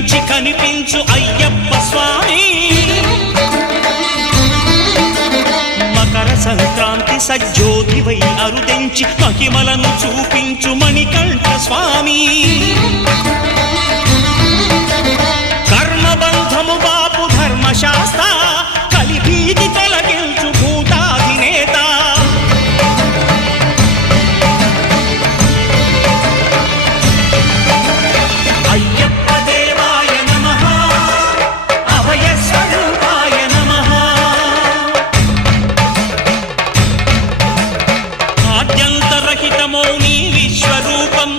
కనిపించి కనిపించు అయ్యప్ప స్వామి మకర సంక్రాంతి సజ్జోతివై అరుదెంచి మహిమలను చూపించు మణికంఠ స్వామి కర్మబంధము బాపు ధర్మశాస్త్ర కలిభీతి తొలగించు భూతాధినేత అయ్యప్ప దేవాయ నమః అభయ స్వరూపాయ నమః ఆద్యంతరహితమౌ నీ విశ్వరూపం